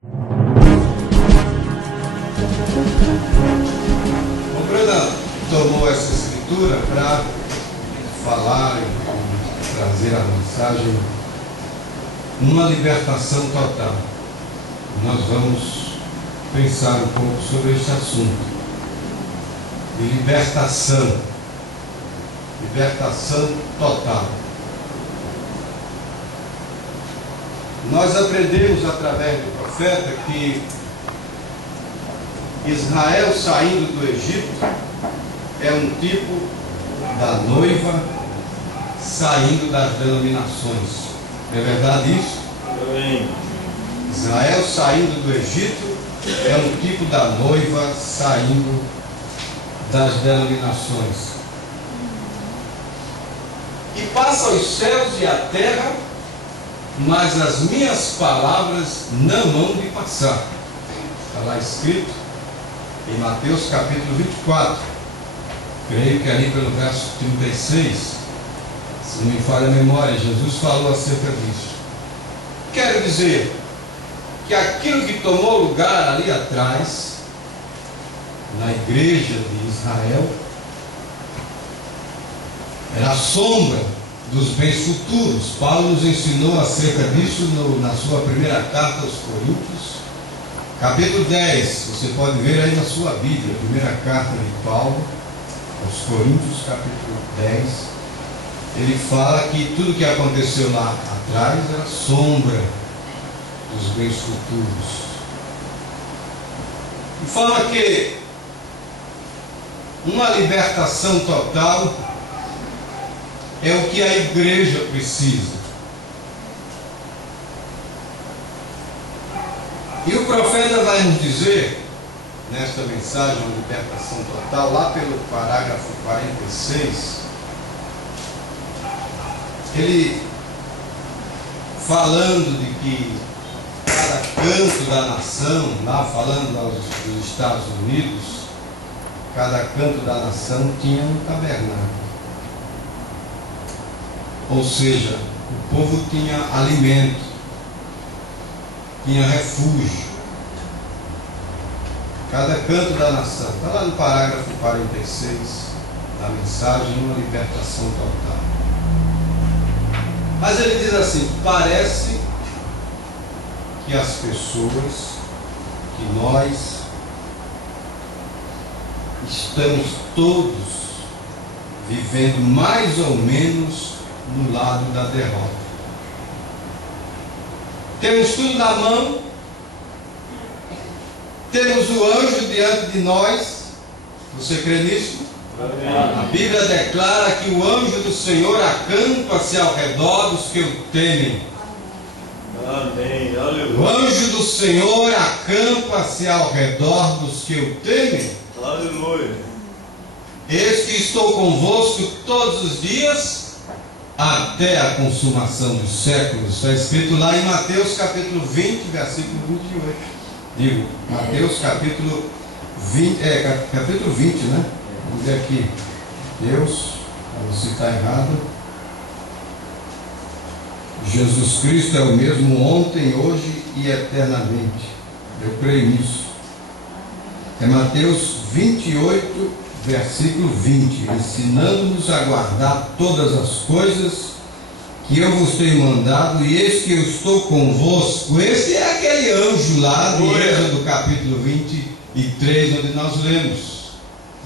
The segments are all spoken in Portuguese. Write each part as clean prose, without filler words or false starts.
O Bruna tomou essa escritura para falar e trazer a mensagem, uma libertação total. Nós vamos pensar um pouco sobre esse assunto de libertação total. Nós aprendemos através do profeta que Israel saindo do Egito é um tipo da noiva saindo das denominações. É verdade isso? Amém. Israel saindo do Egito é um tipo da noiva saindo das denominações. E passa os céus e a terra, mas as minhas palavras não hão de passar. Está lá escrito em Mateus capítulo 24. Creio que ali pelo verso 36, se não me falha a memória, Jesus falou acerca disso. Quero dizer que aquilo que tomou lugar ali atrás, na igreja de Israel, era a sombra dos bens futuros. Paulo nos ensinou acerca disso na sua primeira carta aos Coríntios, capítulo 10. Você pode ver aí na sua Bíblia, a primeira carta de Paulo aos Coríntios, capítulo 10. Ele fala que tudo que aconteceu lá atrás era sombra dos bens futuros. E fala que uma libertação total é o que a igreja precisa. E o profeta vai nos dizer, nesta mensagem de libertação total, lá pelo parágrafo 46, ele falando de que cada canto da nação, lá falando dos Estados Unidos, cada canto da nação tinha um tabernáculo. Ou seja, o povo tinha alimento, tinha refúgio. Cada canto da nação. Está lá no parágrafo 46 da mensagem, uma libertação total. Mas ele diz assim: parece que as pessoas, que nós estamos todos vivendo mais ou menos no lado da derrota. Temos tudo na mão, temos o anjo diante de nós. Você crê nisso? Amém. A Bíblia declara que o anjo do Senhor acampa-se ao redor dos que o temem. Amém. O Aleluia. anjo do Senhor acampa-se ao redor dos que o temem. Aleluia. Eis que estou convosco todos os dias, até a consumação dos séculos. Está escrito lá em Mateus capítulo 20, versículo 28. Digo, Mateus capítulo 20, capítulo 20, né? Vamos ver aqui. Deus, para não citar errado. Jesus Cristo é o mesmo ontem, hoje e eternamente. Eu creio nisso. É Mateus 28, versículo 20, ensinando-nos a guardar todas as coisas que eu vos tenho mandado, e eis que eu estou convosco. Esse é aquele anjo lá de Êxodo capítulo 23, onde nós lemos.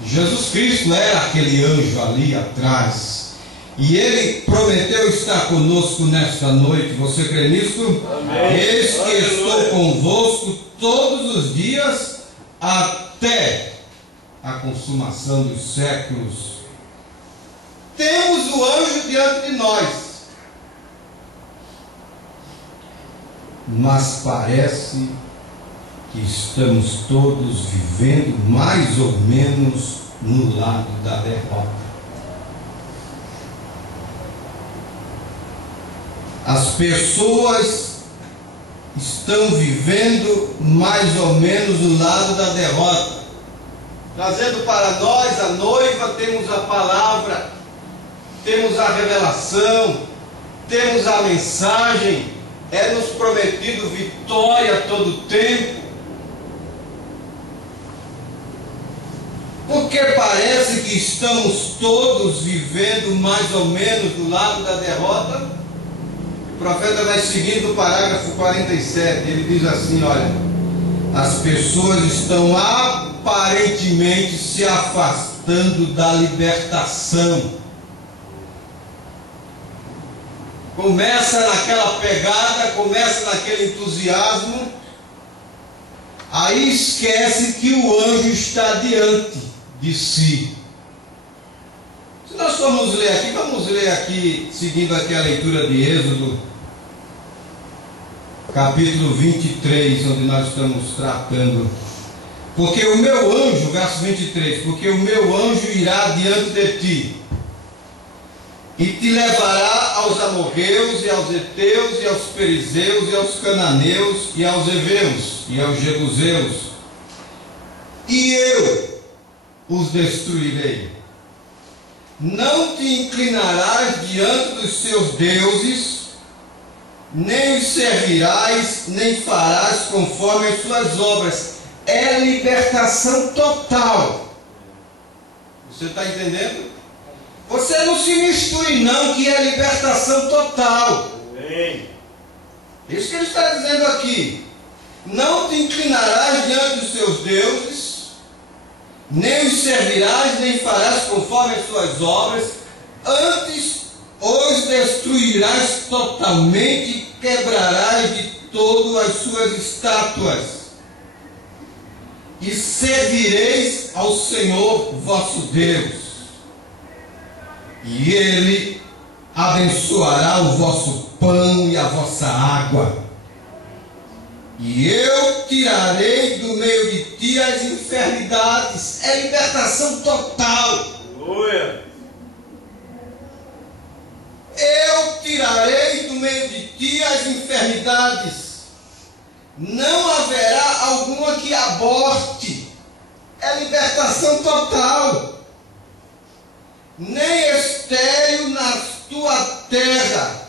Jesus Cristo era aquele anjo ali atrás, e ele prometeu estar conosco nesta noite. Você crê nisso? Amém. Eis que Aleluia. estou convosco todos os dias até a consumação dos séculos. Temos o anjo diante de nós, mas parece que estamos todos vivendo mais ou menos no lado da derrota. As pessoas estão vivendo mais ou menos no lado da derrota. Trazendo para nós, a noiva, temos a palavra, temos a revelação, temos a mensagem. é nos prometido vitória a todo tempo. Porque parece que estamos todos vivendo mais ou menos do lado da derrota. O profeta vai seguindo o parágrafo 47, ele diz assim, olha, as pessoas estão aparentemente se afastando da libertação. Começa naquela pegada, começa naquele entusiasmo, aí esquece que o anjo está diante de si. Se nós formos ler aqui, vamos ler aqui, seguindo aqui a leitura de Êxodo, capítulo 23, onde nós estamos tratando. Porque o meu anjo, verso 23, porque o meu anjo irá diante de ti, e te levará aos amorreus, e aos heteus, e aos perizeus, e aos cananeus, e aos heveus, e aos jebuseus, e eu os destruirei. Não te inclinarás diante dos seus deuses, nem os servirás, nem farás conforme as suas obras. É libertação total. Você está entendendo? Você não se misture não, que é libertação total. Amém. Isso que ele está dizendo aqui. Não te inclinarás diante dos seus deuses, nem os servirás, nem farás conforme as suas obras, antes os destruirás totalmente e quebrarás de todo as suas estátuas. E servireis ao Senhor vosso Deus, e Ele abençoará o vosso pão e a vossa água. E eu tirarei do meio de ti as enfermidades. É libertação total. Aleluia. Eu tirarei do meio de ti as enfermidades. Não haverá alguma que aborte. É libertação total. Nem estéril na tua terra.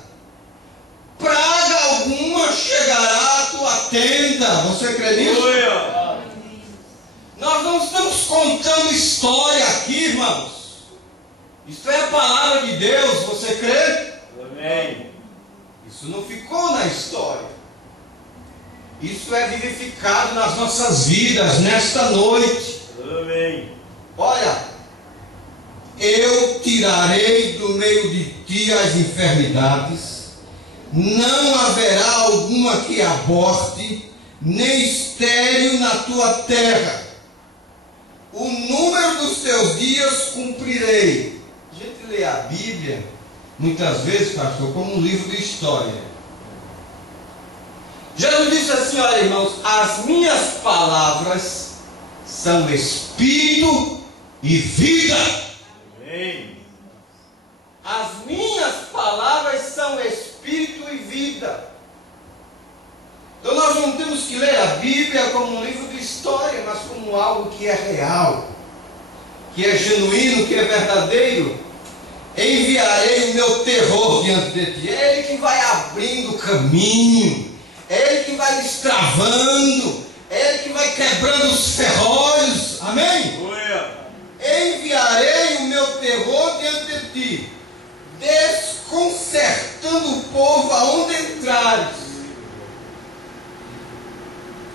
Praga alguma chegará à tua tenda. Você crê nisso? Aleluia. Nós não estamos contando história aqui, irmãos. Isso é a palavra de Deus. Você crê? Amém. Isso não ficou na história. Isso é vivificado nas nossas vidas nesta noite. Amém. Olha, eu tirarei do meio de ti as enfermidades, não haverá alguma que aborte, nem estéril na tua terra. O número dos teus dias cumprirei. A gente lê a Bíblia, muitas vezes, pastor, como um livro de história. Jesus disse assim, olha irmãos, as minhas palavras são espírito e vida. Amém. As minhas palavras são espírito e vida. Então nós não temos que ler a Bíblia como um livro de história, mas como algo que é real, que é genuíno, que é verdadeiro. Enviarei o meu terror diante de ti. É Ele que vai abrindo o caminho, é Ele que vai destravando, é Ele que vai quebrando os ferrolhos. Amém? Aleluia. Enviarei o meu terror diante de ti, desconcertando o povo aonde entrares.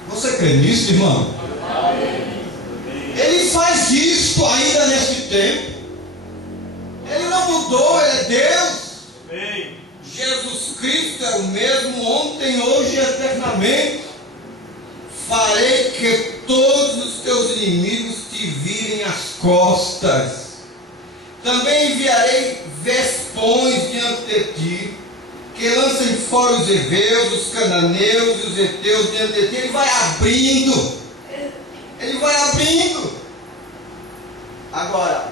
Você crê nisso, irmão? Amém. Ele faz isso ainda neste tempo. Ele não mudou, Ele é Deus. Amém. Jesus Cristo é o mesmo ontem, hoje e eternamente. Farei que todos os teus inimigos te virem as costas. Também enviarei vespões diante de ti, que lancem fora os heveus, os cananeus e os heteus diante de ti. Ele vai abrindo. Ele vai abrindo. Agora,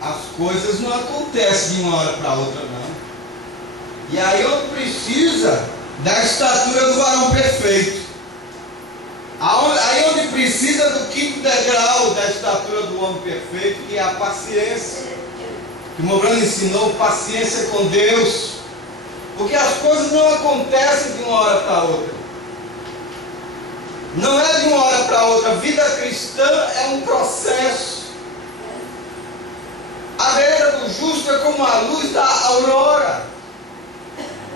as coisas não acontecem de uma hora para outra, não. E aí onde precisa da estatura do varão perfeito. Aí onde precisa do quinto degrau da estatura do homem perfeito, que é a paciência. Que o Mobrano ensinou, paciência com Deus. Porque as coisas não acontecem de uma hora para outra. Não é de uma hora para outra. A vida cristã é um processo. A vereda do justo é como a luz da aurora,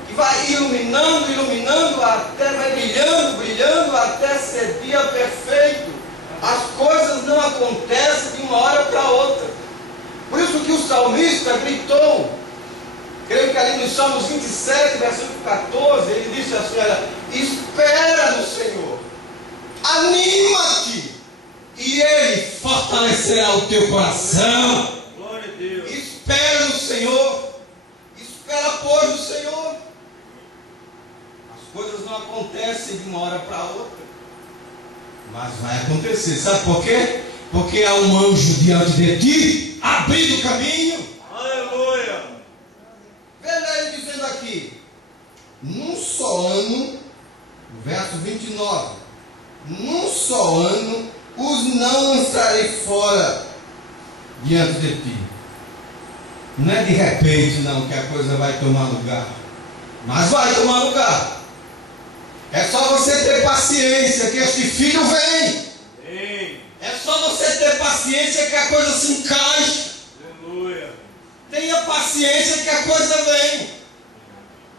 que vai iluminando, iluminando, até vai brilhando, brilhando, até ser dia perfeito. As coisas não acontecem de uma hora para outra. Por isso que o salmista gritou, creio que ali nos Salmos 27, versículo 14, ele disse assim: olha, espera no Senhor, anima-te, e Ele fortalecerá o teu coração. Glória a Deus. Espera no Senhor, espera pois no Senhor. As coisas não acontecem de uma hora para outra, mas vai acontecer. Sabe por quê? Porque há um anjo diante de ti, abrindo o caminho. Aleluia. Veja ele dizendo aqui: num só ano, verso 29, num só ano os não lançarei fora diante de ti. Não é de repente não que a coisa vai tomar lugar, mas vai tomar lugar. É só você ter paciência que este filho vem. Amém. É só você ter paciência que a coisa se encaixa. Aleluia. Tenha paciência que a coisa vem.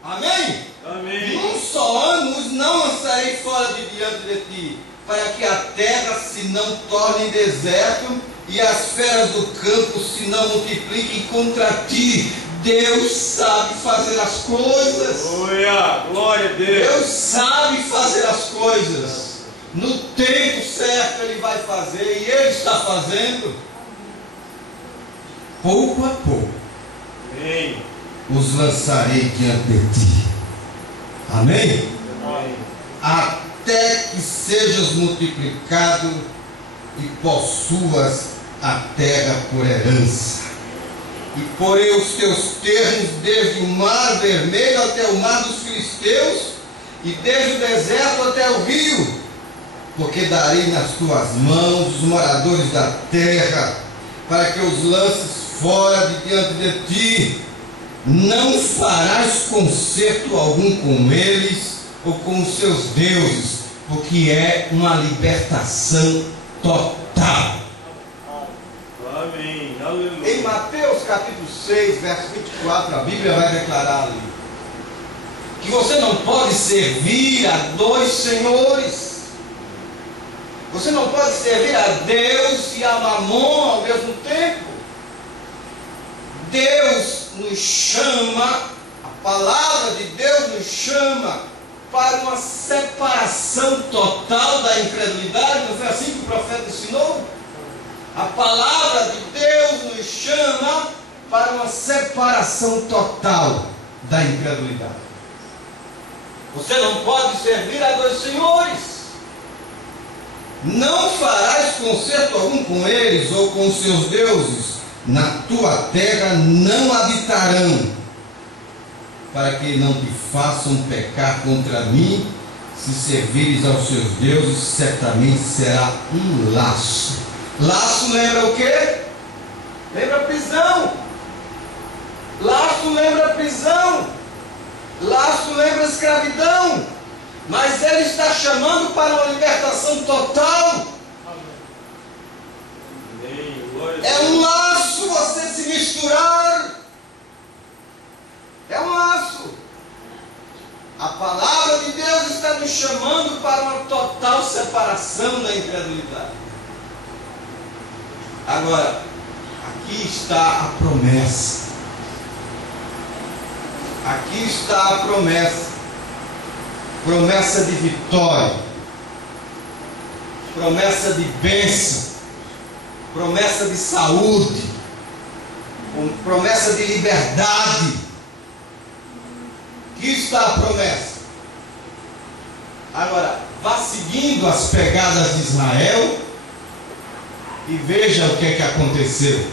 Amém? Amém. Num só ano os não lançarei fora de diante de ti, para que a terra se não torne deserto e as feras do campo se não multipliquem contra ti. Deus sabe fazer as coisas. Aleluia. Glória a Deus. Deus sabe fazer as coisas. No tempo certo Ele vai fazer, e Ele está fazendo. Pouco a pouco Amém. os lançarei diante de ti. Amém? Amém. Até que sejas multiplicado e possuas a terra por herança. E porei os teus termos desde o mar vermelho até o mar dos filisteus, e desde o deserto até o rio, porque darei nas tuas mãos os moradores da terra, para que os lances fora de diante de ti. Não farás concerto algum com eles ou com os seus deuses, porque é uma libertação total. Amém. Aleluia. Em Mateus capítulo 6, verso 24, a Bíblia vai declarar ali que você não pode servir a dois senhores. Você não pode servir a Deus e a Mamon ao mesmo tempo. Deus nos chama, a palavra de Deus nos chama para uma separação total da incredulidade. Não foi assim que o profeta ensinou? A palavra de Deus nos chama para uma separação total da incredulidade. Você não pode servir a dois senhores. Não farás concerto algum com eles ou com seus deuses. Na tua terra não habitarão, para que não te façam pecar contra mim. Se servires aos seus deuses, certamente será um laço. Laço lembra o quê? Lembra prisão. Laço lembra prisão. Laço lembra escravidão. Mas Ele está chamando para uma libertação total. Amém. Glória a É Deus. um laço você se misturar. É um laço. A palavra de Deus está nos chamando para uma total separação da incredulidade. Agora, aqui está a promessa. Aqui está a promessa. Promessa de vitória. Promessa de bênção. Promessa de saúde. Promessa de liberdade. Aqui está a promessa. Agora, vá seguindo as pegadas de Israel e veja o que é que aconteceu.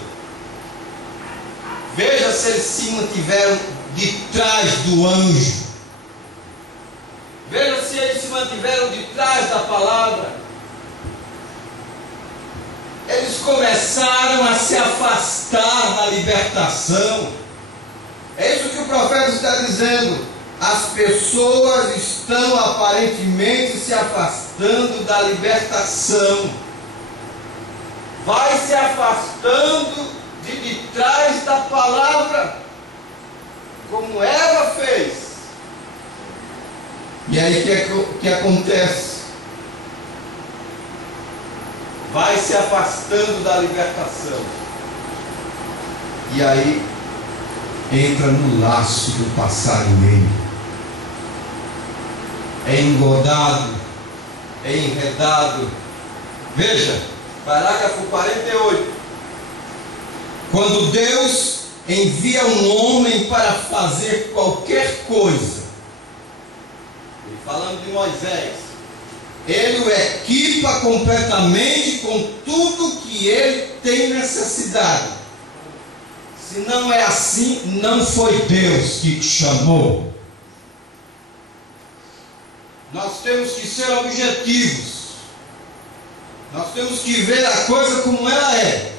Veja se eles se mantiveram de trás do anjo. Veja se eles se mantiveram de trás da palavra. Eles começaram a se afastar da libertação. É isso que o profeta está dizendo. as pessoas estão aparentemente se afastando da libertação. Vai se afastando de trás da palavra, como Eva fez. E aí o que acontece? Vai se afastando da libertação. E aí entra no laço do passarinheiro. É engodado, é enredado. Veja, parágrafo 48. Quando Deus envia um homem para fazer qualquer coisa, falando de Moisés, ele o equipa completamente com tudo que ele tem necessidade. Se não é assim, não foi Deus que te chamou. Nós temos que ser objetivos. Nós temos que ver a coisa como ela é.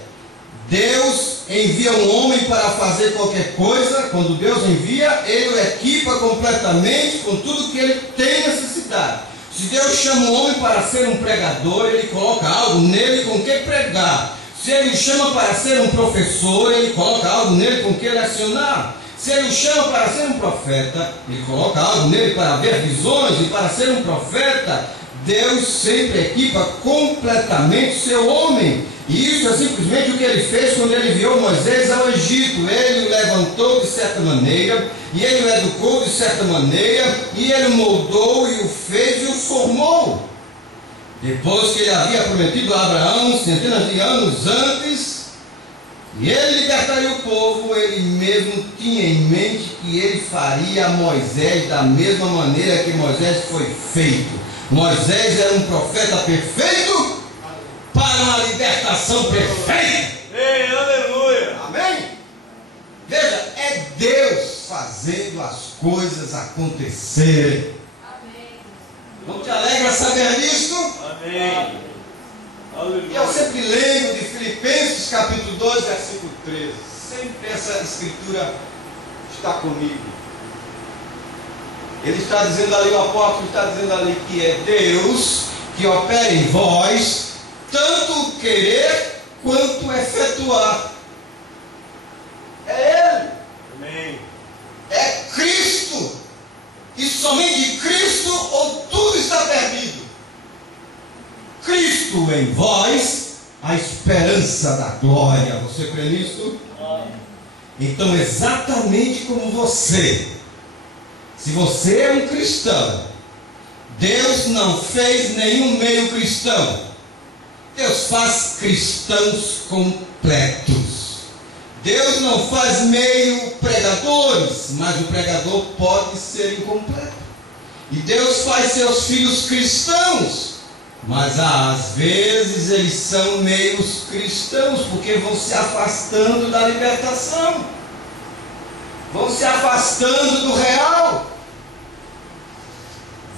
Deus envia um homem para fazer qualquer coisa. Quando Deus envia, ele o equipa completamente com tudo que ele tem necessidade. Se Deus chama um homem para ser um pregador, ele coloca algo nele com que pregar. Se ele o chama para ser um professor, ele coloca algo nele com que lecionar. Se ele o chama para ser um profeta, ele coloca algo nele para ver visões e para ser um profeta. Deus sempre equipa completamente seu homem. E isso é simplesmente o que ele fez quando ele enviou Moisés ao Egito. Ele o levantou de certa maneira, e ele o educou de certa maneira, e ele o moldou e o fez e o formou. Depois que ele havia prometido a Abraão centenas de anos antes, e ele libertaria o povo, ele mesmo tinha em mente que ele faria Moisés da mesma maneira que Moisés foi feito. Moisés era um profeta perfeito para uma libertação perfeita. Ei, aleluia. Amém? Veja, é Deus fazendo as coisas acontecerem. Não te alegra saber disso? Amém. Aleluia. E eu sempre lembro de Filipenses capítulo 2, versículo 13. Sempre essa escritura está comigo. Ele está dizendo ali, o apóstolo está dizendo ali que é Deus que opera em vós, tanto querer quanto efetuar. É Ele. Amém. É Cristo. E somente Cristo ou tudo está perdido. Cristo em vós, a esperança da glória. Você crê nisso? Então, exatamente como você, se você é um cristão, Deus não fez nenhum meio cristão. Deus faz cristãos completos. Deus não faz meio pregadores, mas o pregador pode ser incompleto. E Deus faz seus filhos cristãos, mas às vezes eles são meios cristãos, porque vão se afastando da libertação, vão se afastando do real,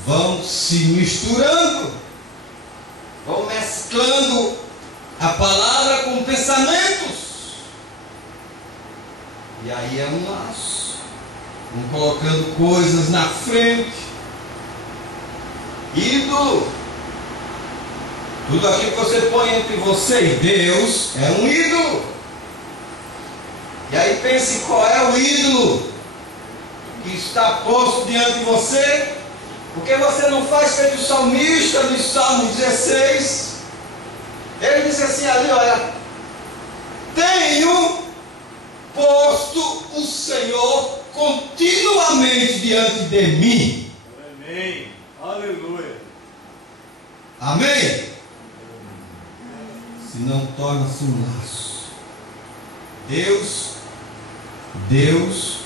vão se misturando, vão mesclando a palavra com pensamentos. E aí é um laço, vão colocando coisas na frente. Ídolo, tudo aquilo que você põe entre você e Deus é um ídolo. E aí pense qual é o ídolo que está posto diante de você. Porque você não faz feito o salmista no Salmo 16. Ele disse assim ali, olha: tenho posto o Senhor continuamente diante de mim. Amém. Aleluia. Amém? Se não torna-se um laço. Deus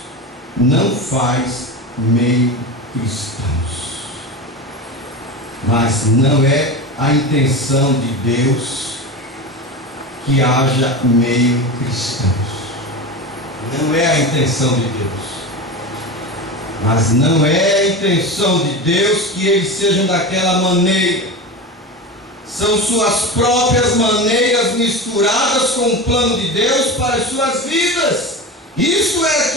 não faz meio cristãos. Mas não é a intenção de Deus que haja meio cristãos. Não é a intenção de Deus. Mas não é a intenção de Deus que eles sejam daquela maneira. São suas próprias maneiras misturadas com o plano de Deus para as suas vidas. Isso é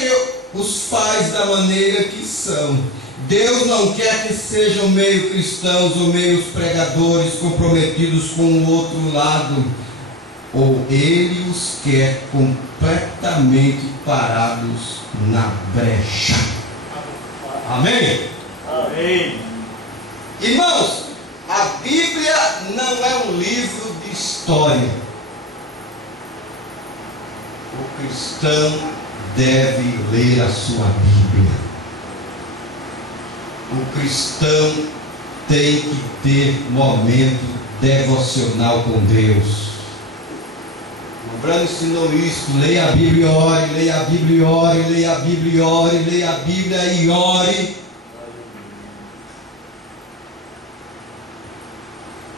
os faz da maneira que são. Deus não quer que sejam meio cristãos ou meios pregadores comprometidos com o outro lado, ou Ele os quer completamente parados na brecha. Amém? Amém. Irmãos, a Bíblia não é um livro de história. O cristão deve ler a sua Bíblia. O cristão tem que ter momento devocional com Deus. O Brano ensinou isso: leia a Bíblia e ore, leia a Bíblia e ore, leia a Bíblia e ore, leia a Bíblia e ore.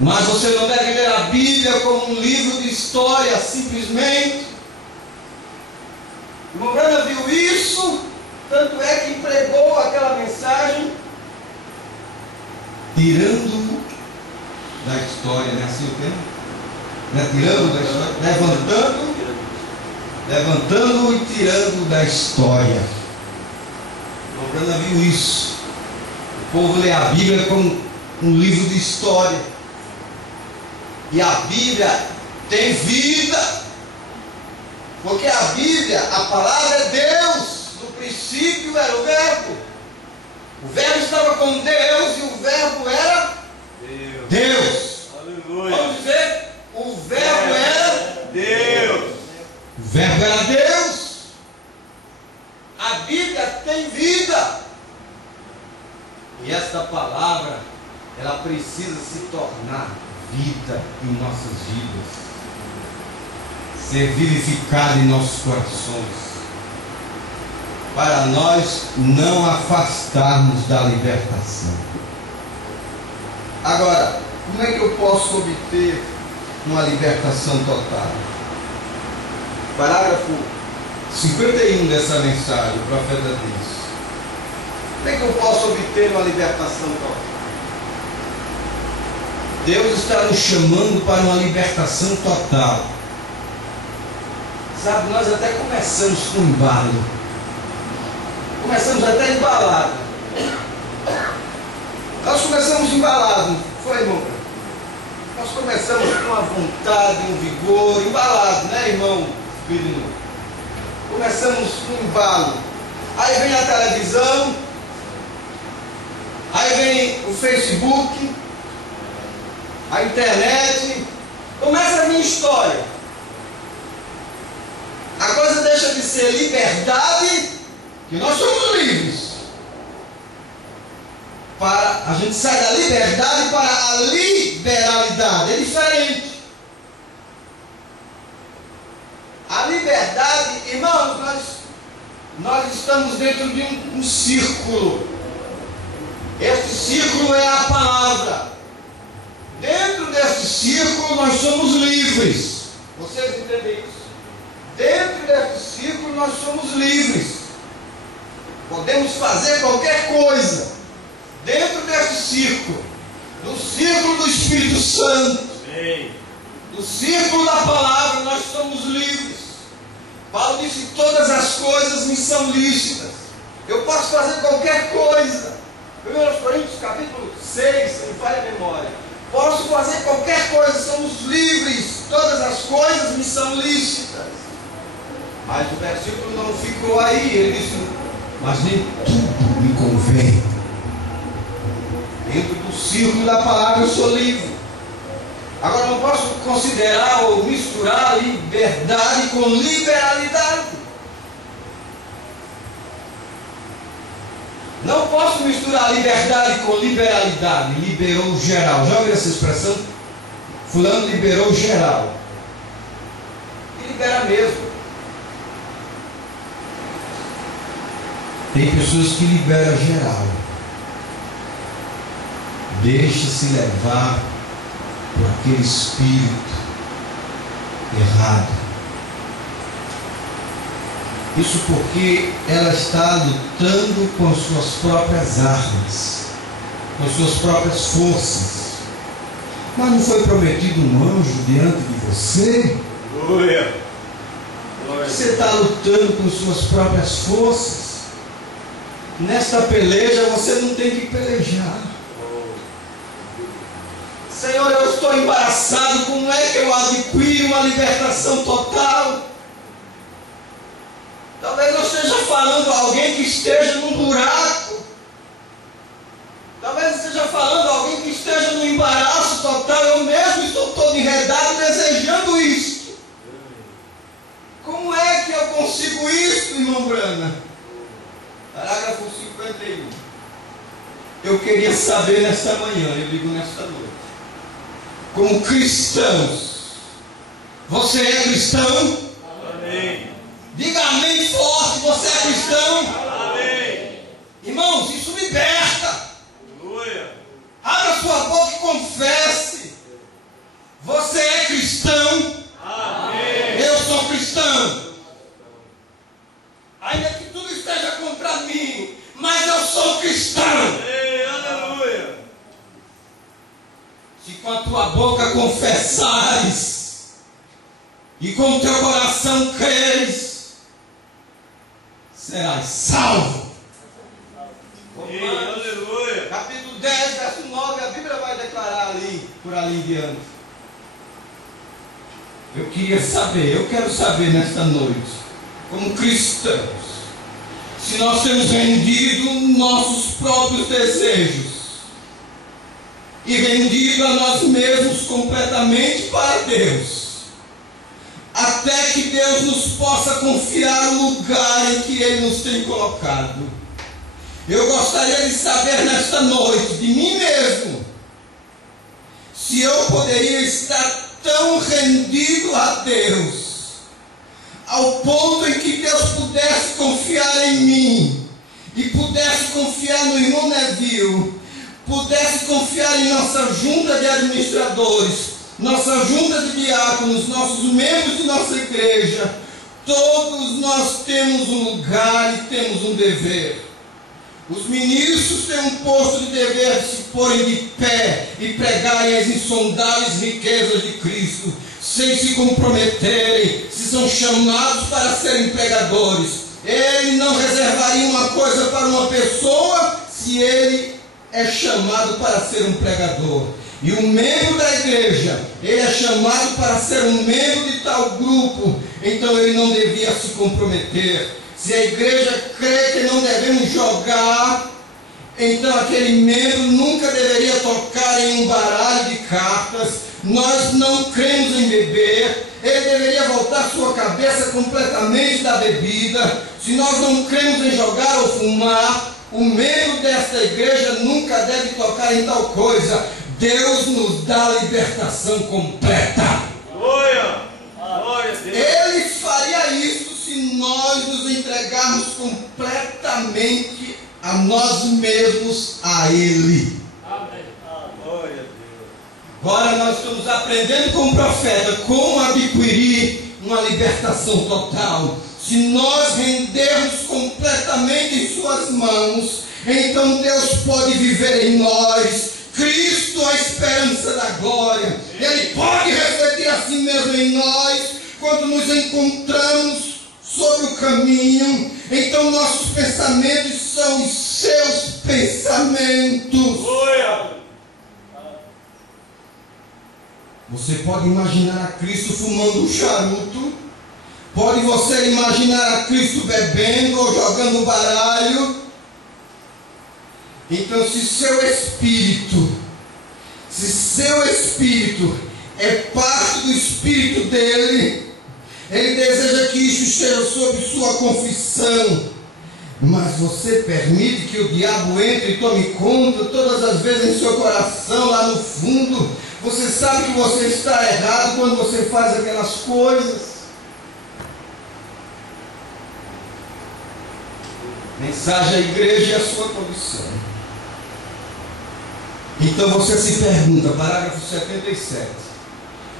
Mas você não deve ler a Bíblia como um livro de história, simplesmente. O irmão Brana viu isso, tanto é que pregou aquela mensagem, tirando da história, não é assim o termo? Não é tirando da história? Levantando e tirando da história. O irmão Brana viu isso. O povo lê a Bíblia como um livro de história. E a Bíblia tem vida. Porque a Bíblia, a palavra é Deus. No princípio era o Verbo. O Verbo estava com Deus e o Verbo era Deus. Aleluia. Vamos dizer, o Verbo era Deus. O Verbo era Deus. A Bíblia tem vida. E esta palavra, ela precisa se tornar vida em nossas vidas. Ser vivificada em nossos corações. Para nós não afastarmos da libertação. Agora, como é que eu posso obter uma libertação total? Parágrafo 51 dessa mensagem, o profeta diz: como é que eu posso obter uma libertação total? Deus está nos chamando para uma libertação total. Sabe, nós até começamos com embalo. Começamos até embalado. Nós começamos embalado, foi, irmão? Nós começamos com uma vontade, um vigor, embalado, né, irmão? Começamos com embalo. Aí vem a televisão, aí vem o Facebook, a internet, começa a vir história. A coisa deixa de ser liberdade, que nós somos livres. A gente sai da liberdade para a liberalidade. É diferente. A liberdade, irmãos, nós estamos dentro de um círculo. Este círculo é a palavra. Dentro desse círculo nós somos livres. Vocês entendem isso? Dentro desse círculo nós somos livres. Podemos fazer qualquer coisa. Dentro desse círculo. No círculo do Espírito Santo. No círculo da palavra nós somos livres. Paulo disse: todas as coisas me são lícitas. Eu posso fazer qualquer coisa. 1 Coríntios capítulo 6, se me falha a memória. Posso fazer qualquer coisa, somos livres. Todas as coisas me são lícitas. Mas o versículo não ficou aí. Ele disse: mas nem tudo me convém. Dentro do círculo da palavra eu sou livre. Agora não posso considerar ou misturar liberdade com liberalidade. Não posso misturar liberdade com liberalidade. Liberou geral. Já ouviu essa expressão? Fulano liberou geral. E libera mesmo. Tem pessoas que liberam geral. Deixa-se levar por aquele espírito errado. Isso porque ela está lutando com suas próprias armas, com suas próprias forças. Mas não foi prometido um anjo diante de você? Glória. Você está lutando com suas próprias forças. nesta peleja você não tem que pelejar. Senhor, eu estou embaraçado, como é que eu adquiro uma libertação total? Talvez eu esteja falando a alguém que esteja num buraco. Talvez eu esteja falando a alguém que esteja num embaraço total. Eu mesmo estou todo enredado desejando isto. Como é que eu consigo isso, irmão Brana? Parágrafo 51. Eu queria saber nesta manhã, eu digo nesta noite, como cristãos, você é cristão? Amém. Diga amém forte, você é cristão? Amém. Irmãos, isso liberta. Aleluia. Abra sua boca e confesse. Você é cristão? Amém. Eu sou cristão. Ainda que tudo esteja contra mim, mas eu sou cristão. Amém. Aleluia. Se com a tua boca confessares e com o teu coração creres, serás salvo. Amém. Aleluia. Capítulo 10, verso 9, a Bíblia vai declarar ali, por ali em diante. Eu quero saber nesta noite, como cristãos, se nós temos rendido nossos próprios desejos e rendido a nós mesmos completamente para Deus, até que Deus nos possa confiar o lugar em que Ele nos tem colocado. Eu gostaria de saber nesta noite, de mim mesmo, se eu poderia estar tão rendido a Deus, ao ponto em que Deus pudesse confiar em mim, e pudesse confiar no irmão Neville, pudesse confiar em nossa junta de administradores, nossa junta de diáconos, nossos membros de nossa igreja. Todos nós temos um lugar e temos um dever. Os ministros têm um posto de dever de se porem de pé e pregarem as insondáveis riquezas de Cristo, sem se comprometerem, se são chamados para serem pregadores. Ele não reservaria uma coisa para uma pessoa se ele é chamado para ser um pregador. E o membro da igreja, ele é chamado para ser um membro de tal grupo, então ele não devia se comprometer. Se a igreja crê que não devemos jogar, então aquele membro nunca deveria tocar em um baralho de cartas. Nós não cremos em beber, ele deveria voltar sua cabeça completamente da bebida. Se nós não cremos em jogar ou fumar, o membro desta igreja nunca deve tocar em tal coisa. Deus nos dá a libertação completa. Glória. Glória a Deus. Ele faria isso se nós nos entregarmos completamente a nós mesmos a Ele. Amém. Glória a Deus. Agora nós estamos aprendendo com o profeta como adquirir uma libertação total. Se nós rendermos completamente em suas mãos, então Deus pode viver em nós. Cristo, a esperança da glória, Ele pode refletir assim mesmo em nós, quando nos encontramos sobre o caminho. Então nossos pensamentos são os seus pensamentos. Glória. Você pode imaginar a Cristo fumando um charuto, pode você imaginar a Cristo bebendo ou jogando baralho. Então, se seu espírito é parte do espírito dele, ele deseja que isso esteja sob sua confissão, mas você permite que o diabo entre e tome conta todas as vezes em seu coração, lá no fundo. Você sabe que você está errado quando você faz aquelas coisas. Mensagem à igreja e à sua condição. Então você se pergunta, parágrafo 77.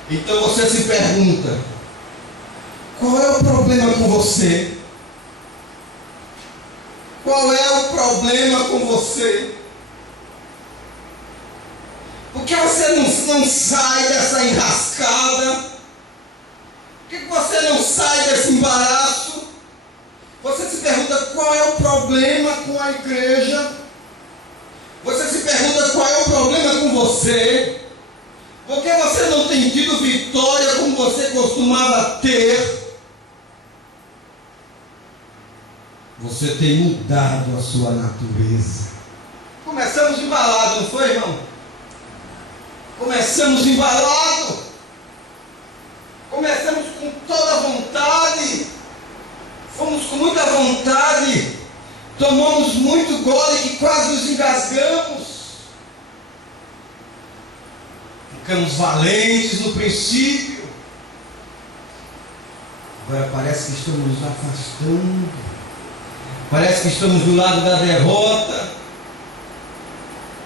Então você se pergunta, qual é o problema com você? Qual é o problema com você? Por que você não sai dessa enrascada? Por que você não sai desse embaraço? Você se pergunta qual é o problema com a igreja. Você se pergunta qual é o problema com você. Por que você não tem tido vitória como você costumava ter? Você tem mudado a sua natureza. Começamos embalado, não foi, irmão? Começamos embalado. Começamos com toda a vontade. Fomos com muita vontade. Tomamos muito gole que quase nos engasgamos. Ficamos valentes no princípio. Agora parece que estamos nos afastando. Parece que estamos do lado da derrota.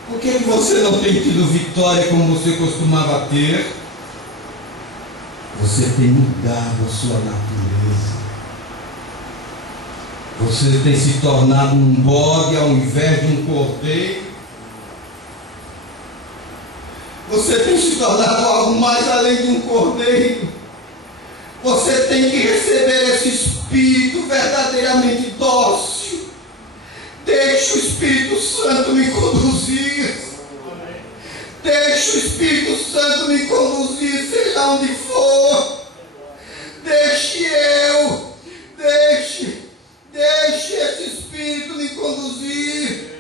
Por que você não tem tido vitória como você costumava ter? Você tem mudado a sua natureza. Você tem se tornado um bode ao invés de um cordeiro. Você tem se tornado algo mais além de um cordeiro. Você tem que receber esse espírito verdadeiramente dócil. Deixe o Espírito Santo me conduzir. Deixe o Espírito Santo me conduzir, seja onde for. Deixe esse Espírito me conduzir.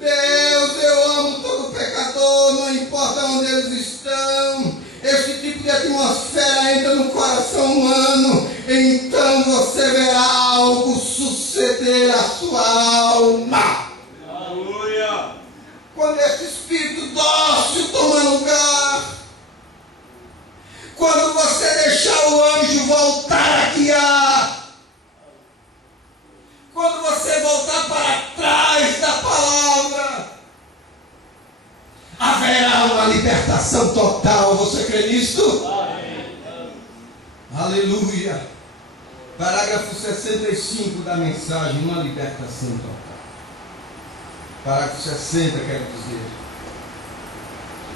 Deus, eu amo todo pecador, não importa onde eles estão. Esse tipo de atmosfera entra no coração humano, então você verá algo suceder à sua alma. Aleluia. Quando esse espírito dócil toma lugar, quando você deixar o anjo voltar a guiar, quando você voltar para trás da palavra, haverá uma libertação total. Você crê nisto? Amém. Aleluia. Parágrafo 65 da mensagem, uma libertação total. Parágrafo 60, quero dizer.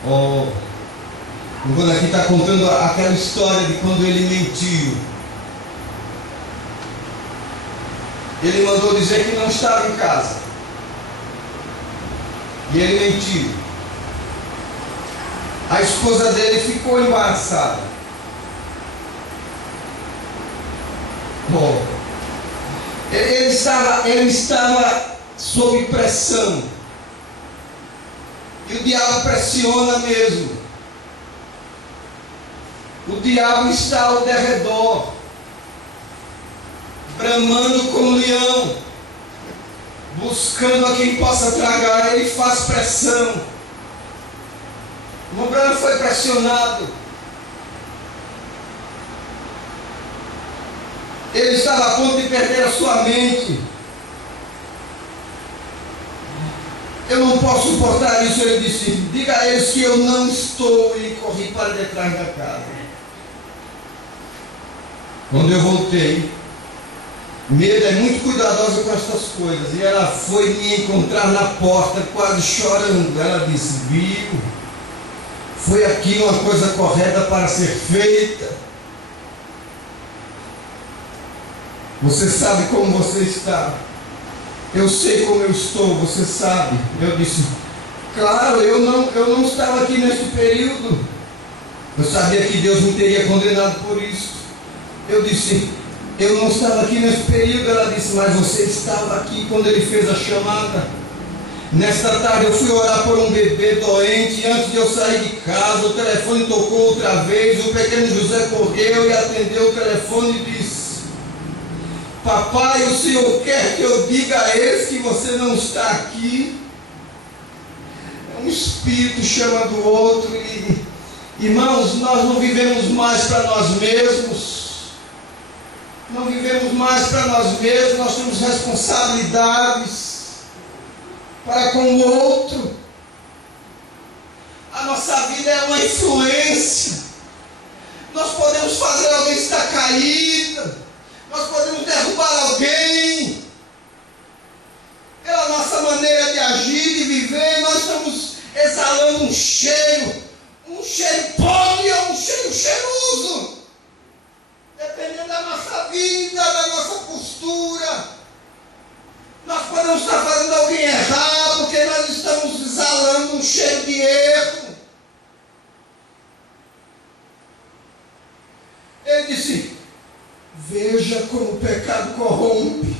O Bruno aqui está contando aquela história de quando ele mentiu. Ele mandou dizer que não estava em casa. E ele mentiu. A esposa dele ficou embaraçada. Bom, ele estava sob pressão. E o diabo pressiona mesmo. O diabo está ao derredor, bramando como leão, buscando a quem possa tragar. Ele faz pressão. O Abraão foi pressionado. Ele estava a ponto de perder a sua mente. Eu não posso suportar isso. Ele disse: diga a eles que eu não estou. E corri para detrás da casa. Quando eu voltei, Medo é muito cuidadosa com estas coisas. E ela foi me encontrar na porta, quase chorando. Ela disse: Bill, foi aqui uma coisa correta para ser feita. Você sabe como você está. Eu sei como eu estou, você sabe. Eu disse: claro, eu não estava aqui neste período. Eu sabia que Deus me teria condenado por isso. Eu disse: eu não estava aqui nesse período. Ela disse: mas você estava aqui quando ele fez a chamada. Nesta tarde eu fui orar por um bebê doente. Antes de eu sair de casa, o telefone tocou outra vez. O pequeno José correu e atendeu o telefone e disse: papai, o senhor quer que eu diga a eles que você não está aqui? Um espírito chama do outro. E, irmãos, nós não vivemos mais para nós mesmos. Não vivemos mais para nós mesmos. Nós temos responsabilidades para com o outro. A nossa vida é uma influência. Nós podemos fazer alguém estar caído. Nós podemos derrubar alguém. Pela nossa maneira de agir, de viver, nós estamos exalando um cheiro podre ou um cheiro cheiroso. dependendo da nossa vida, da nossa postura, nós podemos estar fazendo alguém errar, porque nós estamos exalando um cheiro de erro. Ele disse: veja como o pecado corrompe.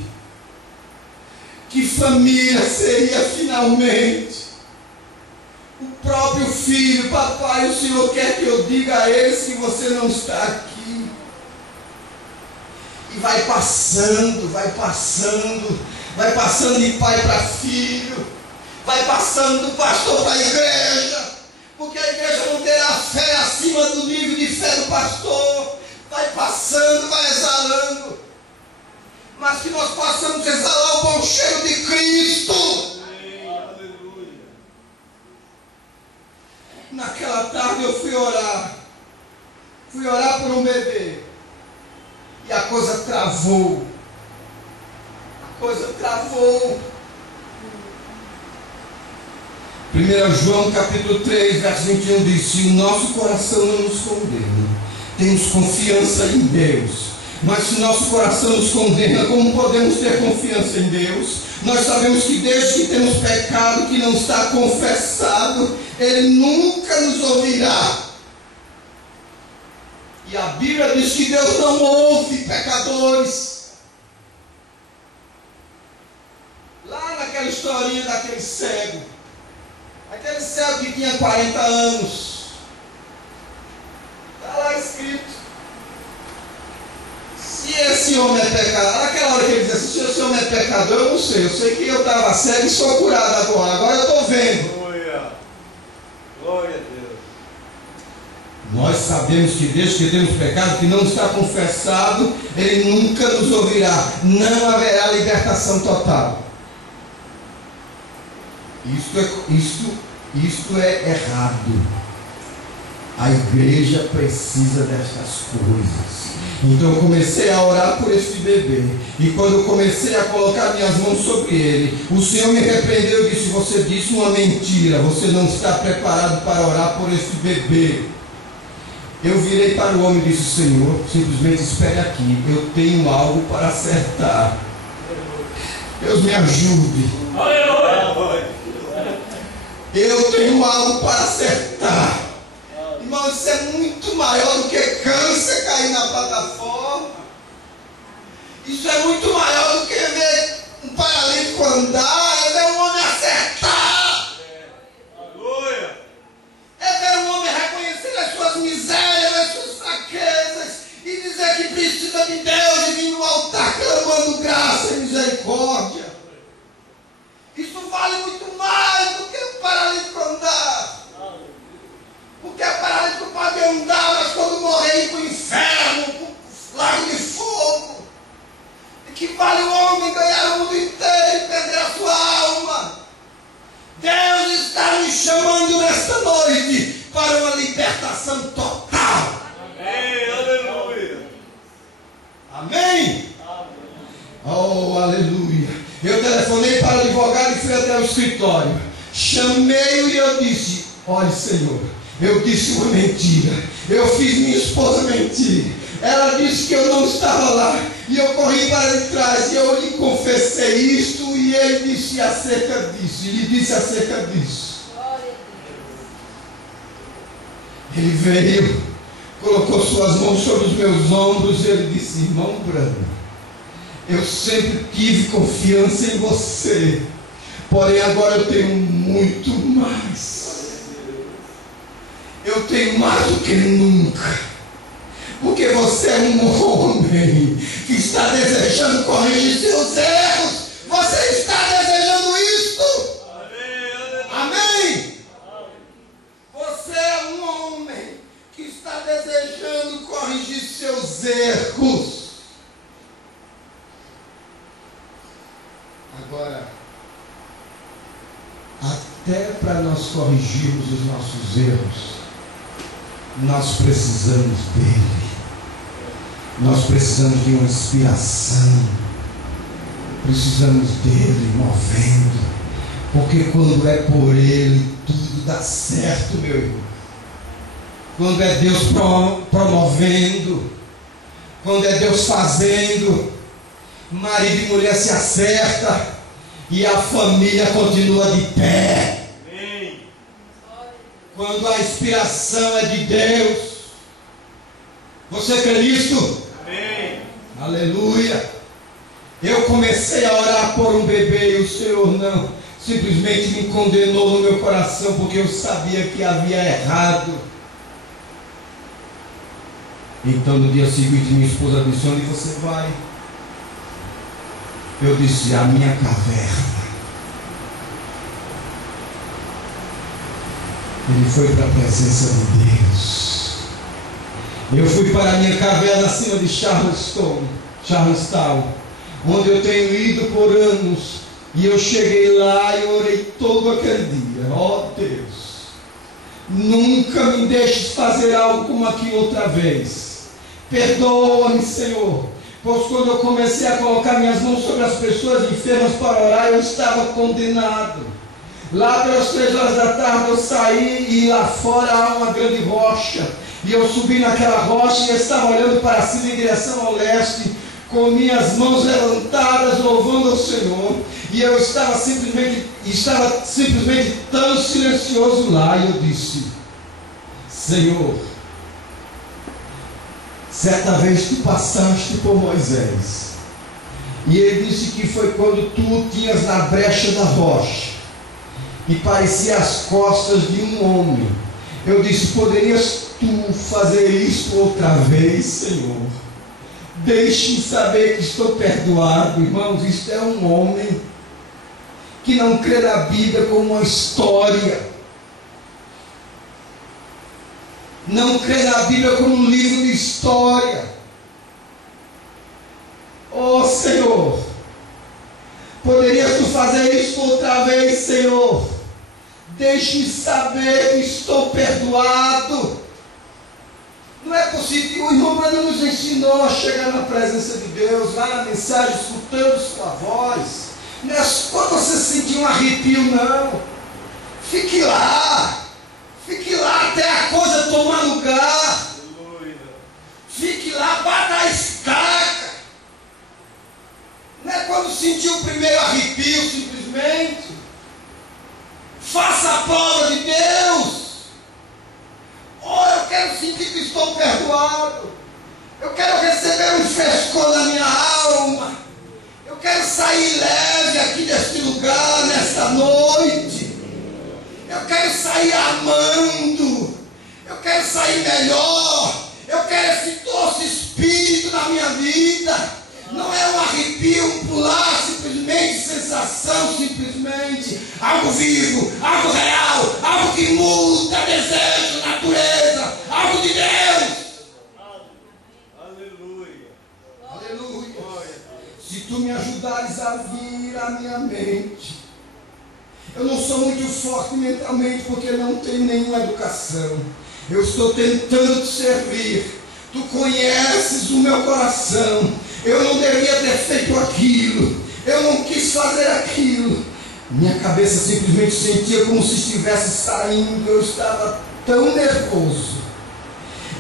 Que família seria finalmente? O próprio filho: papai, o Senhor quer que eu diga a eles que você não está aqui. E vai passando de pai para filho, vai passando do pastor para a igreja, porque a igreja não terá fé acima do nível de fé do pastor. Vai passando, vai exalando, mas que nós possamos exalar o bom cheiro de Cristo. Naquela tarde eu fui orar por um bebê, e a coisa travou. 1 João capítulo 3, verso 21 diz: se o nosso coração não nos condena, temos confiança em Deus. Mas se nosso coração nos condena, como podemos ter confiança em Deus? Nós sabemos que desde que temos pecado que não está confessado, Ele nunca nos ouvirá. E a Bíblia diz que Deus não ouve pecadores. Lá naquela historinha daquele cego, aquele cego que tinha 40 anos, está lá escrito: se esse homem é pecador, naquela hora que ele diz assim: se esse homem é pecador, eu não sei, eu sei que eu estava cego e sou curado agora eu estou vendo. Glória a Deus. Nós sabemos que desde que temos pecado que não está confessado, Ele nunca nos ouvirá, não haverá libertação total. Isto é errado. A igreja precisa destas coisas. Então eu comecei a orar por esse bebê, e quando eu comecei a colocar minhas mãos sobre ele, o Senhor me repreendeu e disse: você disse uma mentira, você não está preparado para orar por esse bebê. Eu virei para o homem e disse: Senhor, simplesmente espere aqui, eu tenho algo para acertar. Deus me ajude. Eu tenho algo para acertar. Irmão, isso é muito maior do que câncer cair na plataforma. Isso é muito maior do que ver um paralítico andar. É ver um homem acertar. É ver um homem reconhecer as suas misérias, as suas fraquezas, e dizer que precisa de Deus, e vir no altar clamando graça e misericórdia. Isso vale muito mais do que um paralítico andar. Porque o paralítico pode andar, mas quando morrer ir para o inferno, para o lago de fogo. E que vale o homem ganhar o mundo inteiro e perder a sua alma. Deus está me chamando nesta noite para uma libertação total. Amém, aleluia. Amém? Oh, aleluia. Eu telefonei para o advogado e fui até o escritório. Chamei-o e eu disse: olha, Senhor, eu disse uma mentira. Eu fiz minha esposa mentir. Ela disse que eu não estava lá. E eu corri para trás e eu lhe confessei isto. E ele disse acerca disso. E lhe disse acerca disso. Ele veio, colocou suas mãos sobre os meus ombros. E ele disse: irmão Brando, eu sempre tive confiança em você. Porém agora eu tenho muito mais. Eu tenho mais do que nunca. Porque você é um homem que está desejando corrigir seus erros. Você está desejando isto? Amém? Você é um homem que está desejando corrigir seus erros. Agora, até para nós corrigirmos os nossos erros, nós precisamos dele. Nós precisamos de uma inspiração. Precisamos dele movendo. Porque quando é por ele, tudo dá certo, meu irmão. Quando é Deus promovendo, Quando é Deus fazendo, marido e mulher se acertam e a família continua de pé. Amém. Quando a inspiração é de Deus. Você crê nisto? Amém. Aleluia. Eu comecei a orar por um bebê e o Senhor não, simplesmente me condenou no meu coração, porque eu sabia que havia errado. Então no dia seguinte minha esposa disse: onde você vai? Eu disse: a minha caverna. Ele foi para a presença de Deus. Eu fui para a minha caverna acima de Charlestown, onde eu tenho ido por anos. E eu cheguei lá e orei todo aquele dia. Ó Deus, nunca me deixes fazer algo como aquilo outra vez. Perdoa-me, Senhor, pois quando eu comecei a colocar minhas mãos sobre as pessoas enfermas para orar, eu estava condenado. Lá pelas 3 horas da tarde eu saí e lá fora há uma grande rocha. E eu subi naquela rocha e eu estava olhando para cima em direção ao leste, com minhas mãos levantadas, louvando ao Senhor. E eu estava simplesmente tão silencioso lá. E eu disse: Senhor, certa vez tu passaste por Moisés, e ele disse que foi quando tu tinhas na brecha da rocha e parecia as costas de um homem. Eu disse: poderias tu fazer isso outra vez, Senhor? Deixe-me saber que estou perdoado. Irmãos, isto é um homem que não crê na Bíblia como uma história, não crê na Bíblia como um livro de história. Oh Senhor, poderias tu fazer isso outra vez, Senhor? Deixe-me saber que estou perdoado. Não é possível. O irmão Bruno nos ensinou a chegar na presença de Deus, lá na mensagem, escutando sua voz. Não é quando você sentir um arrepio, não. Fique lá até a coisa tomar lugar. Fique lá, bata a estaca. Não é quando sentir o primeiro arrepio, simplesmente. Faça a prova de Deus. Oh, eu quero sentir que estou perdoado. Eu quero receber um frescor na minha alma. Eu quero sair leve aqui deste lugar, nesta noite. Eu quero sair amando. Eu quero sair melhor. Eu quero esse doce espírito na minha vida. Não é um arrepio, um pular, simplesmente sensação, simplesmente algo vivo, algo real, algo que muda desejo, natureza, algo de Deus. Aleluia. Aleluia. Se tu me ajudares a vir à minha mente. Eu não sou muito forte mentalmente porque não tenho nenhuma educação. Eu estou tentando te servir. Tu conheces o meu coração. Eu não devia ter feito aquilo. Eu não quis fazer aquilo. Minha cabeça simplesmente sentia como se estivesse saindo. Eu estava tão nervoso.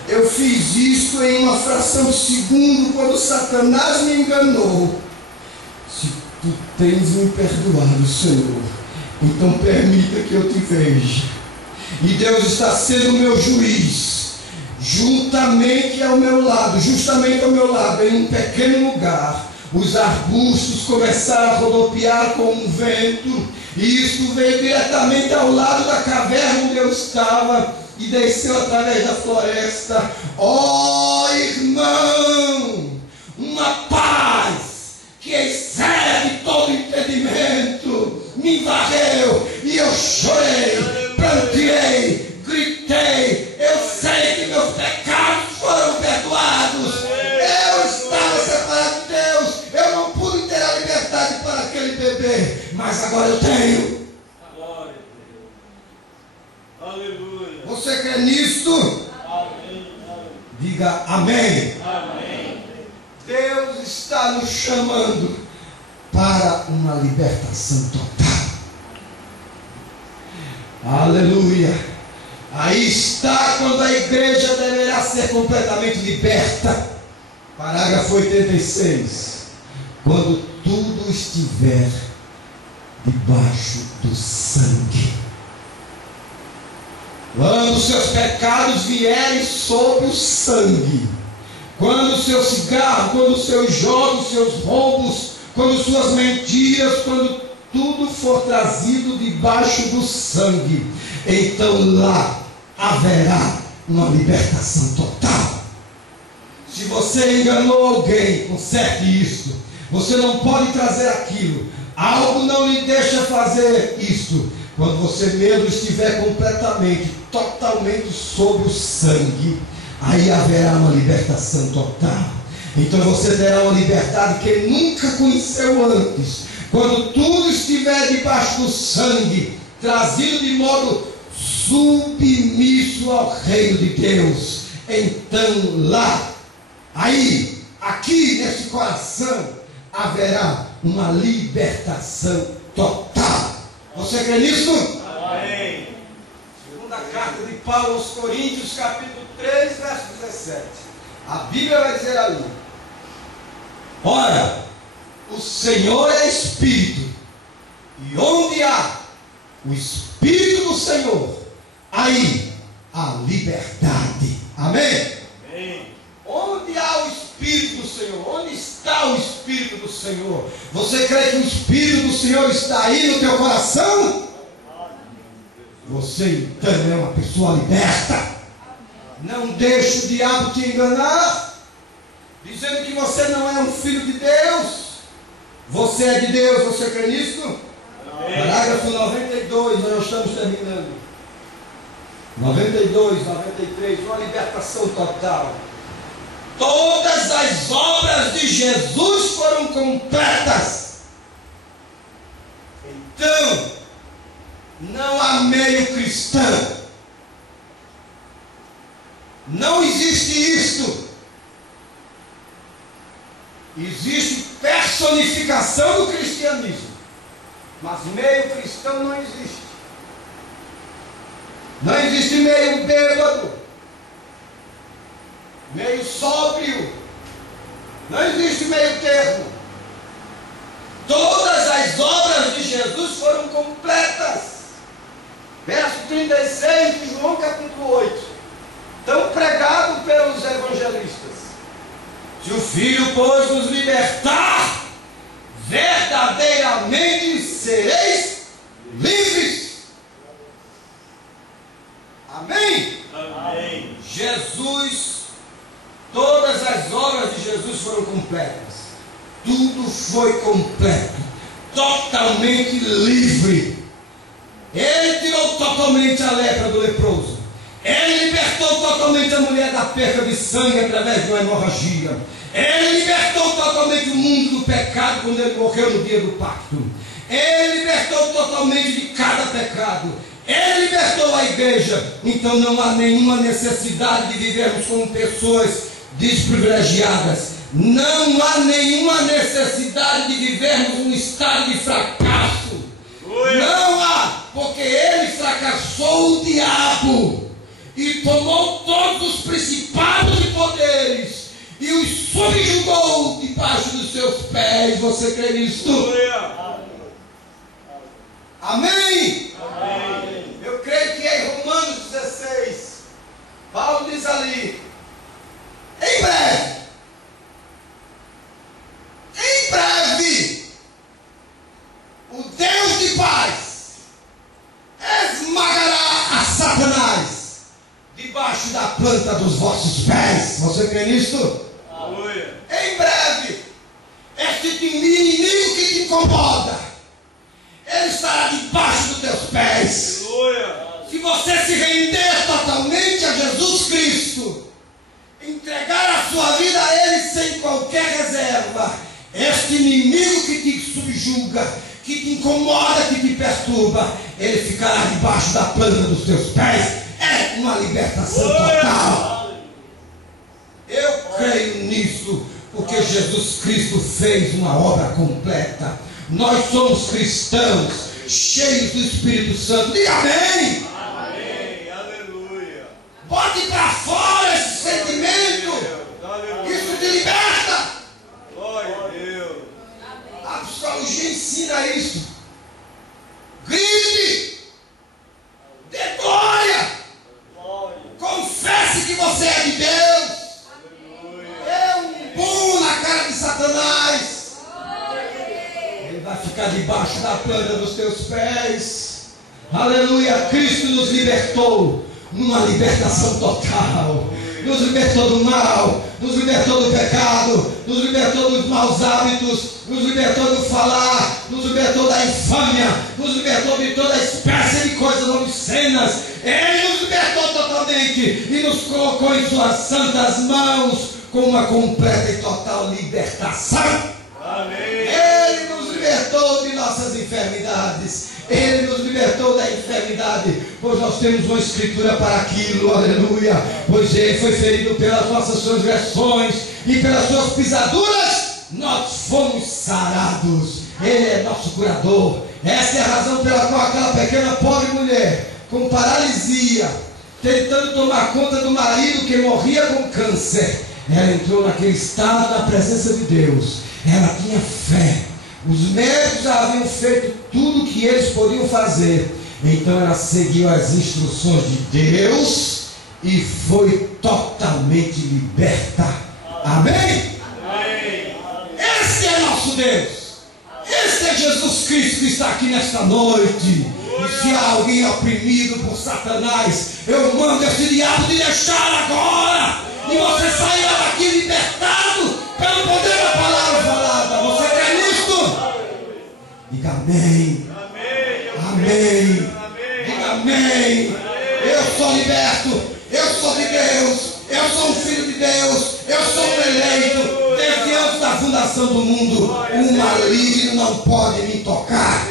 Eu fiz isso em uma fração de segundo quando Satanás me enganou. Se tu tens me perdoado, Senhor, então permita que eu te veja. E Deus está sendo o meu juiz. Justamente ao meu lado, em um pequeno lugar, os arbustos começaram a rodopiar com um vento, e isso veio diretamente ao lado da caverna onde eu estava e desceu através da floresta. Oh, irmão, uma paz que excede todo entendimento me varreu, e eu chorei, plantei, gritei. Eu sei que meus pecados foram perdoados. Eu estava separado de Deus. Eu não pude ter a liberdade para aquele bebê, mas agora eu tenho. Glória a Deus. Aleluia. Você crê nisto? Amém. Diga amém. Amém. Deus está nos chamando para uma libertação total. Aleluia. Aí está quando a igreja deverá ser completamente liberta. Parágrafo 86. Quando tudo estiver debaixo do sangue. Quando os seus pecados vierem sobre o sangue. Quando o seu cigarro, quando os seus jogos, seus roubos, quando suas mentiras, quando tudo for trazido debaixo do sangue, então lá haverá uma libertação total. Se você enganou alguém, conserte isso. Você não pode trazer aquilo. Algo não lhe deixa fazer isto. Quando você mesmo estiver completamente, totalmente sob o sangue, aí haverá uma libertação total. Então você terá uma liberdade que nunca conheceu antes. Quando tudo estiver debaixo do sangue, trazido de modo submisso ao reino de Deus, então lá, aí, aqui nesse coração, haverá uma libertação total. Você crê nisso? Amém. Segunda carta de Paulo aos Coríntios, capítulo 3, verso 17. A Bíblia vai dizer ali: ora, o Senhor é Espírito, e onde há o Espírito do Senhor, aí há liberdade. Amém? Amém. Onde há o Espírito do Senhor? Onde está o Espírito do Senhor? Você crê que o Espírito do Senhor está aí no teu coração? Você então é uma pessoa liberta. Não deixe o diabo te enganar, dizendo que você não é um filho de Deus. Você é de Deus, você crê nisso? Amém. Parágrafo 92, nós estamos terminando. 92, 93, uma libertação total. Todas as obras de Jesus foram completas. Então, não há meio cristão. Não existe isto. Existe personificação do cristianismo, mas meio cristão não existe. Não existe meio bêbado, meio sóbrio, não existe meio termo. Todas as obras de Jesus foram completas. Verso 36 de João capítulo 8, tão pregado pelos evangelistas: se o Filho, pois, nos libertar, verdadeiramente sereis livres. Amém? Amém. Jesus, todas as obras de Jesus foram completas. Tudo foi completo, totalmente livre. Ele tirou totalmente a lepra do leproso. Ele libertou totalmente a mulher da perca de sangue através de uma hemorragia. Ele libertou totalmente o mundo do pecado quando ele morreu no dia do pacto. Ele libertou totalmente de cada pecado. Ele libertou a igreja. Então não há nenhuma necessidade de vivermos como pessoas desprivilegiadas. Não há nenhuma necessidade de vivermos um estado de fracasso. Não há, porque ele fracassou o diabo e tomou todos os principados e poderes e os subjugou debaixo dos seus pés. Você crê nisso? Amém? Amém. Eu creio que é em Romanos 16, Paulo diz ali: em breve, o Deus de paz esmagará a Satanás debaixo da planta dos vossos pés. Você crê nisso? Aleluia. Em breve, este inimigo que te incomoda, ele estará debaixo dos teus pés. Aleluia. Se você se render totalmente a Jesus Cristo, entregar a sua vida a Ele sem qualquer reserva, este inimigo que te subjuga, que te incomoda, que te perturba, ele ficará debaixo da planta dos teus pés. É uma libertação total. Eu creio nisso, porque Jesus Cristo fez uma obra completa. Nós somos cristãos, cheios do Espírito Santo. Diga amém. Amém. Aleluia. Bote para fora esse sentimento. Aleluia. Isso te liberta. sinta isso. Grite. Dê glória. Confesse que você é de Deus. É um pum na cara de Satanás. Ele vai ficar debaixo da planta dos teus pés. Aleluia. Cristo nos libertou numa libertação total. Nos libertou do mal, nos libertou do pecado, nos libertou dos maus hábitos, nos libertou do falar, nos libertou da infâmia, nos libertou de toda espécie de coisas obscenas. Ele nos libertou totalmente e nos colocou em suas santas mãos com uma completa e total libertação. Amém. Ele nos libertou de nossas enfermidades. Ele nos libertou da enfermidade, pois nós temos uma escritura para aquilo, aleluia. Pois ele foi ferido pelas nossas transgressões e pelas suas pisaduras nós fomos sarados. Ele é nosso curador. Essa é a razão pela qual aquela pequena pobre mulher com paralisia, tentando tomar conta do marido que morria com câncer, ela entrou naquele estado da presença de Deus. Ela tinha fé. Os médicos já haviam feito tudo o que eles podiam fazer. Então ela seguiu as instruções de Deus e foi totalmente liberta. Amém? Amém. Esse é nosso Deus. Esse é Jesus Cristo que está aqui nesta noite. E se há alguém oprimido por Satanás, eu mando esse diabo de deixar agora. E você sairá daqui libertado pelo poder da palavra falada. Você crê nisto? Diga amém. Amém. Diga amém. Eu sou liberto. Eu sou de Deus. Eu sou um filho de Deus. Eu sou um eleito. Desde antes da fundação do mundo, o maligno não pode me tocar.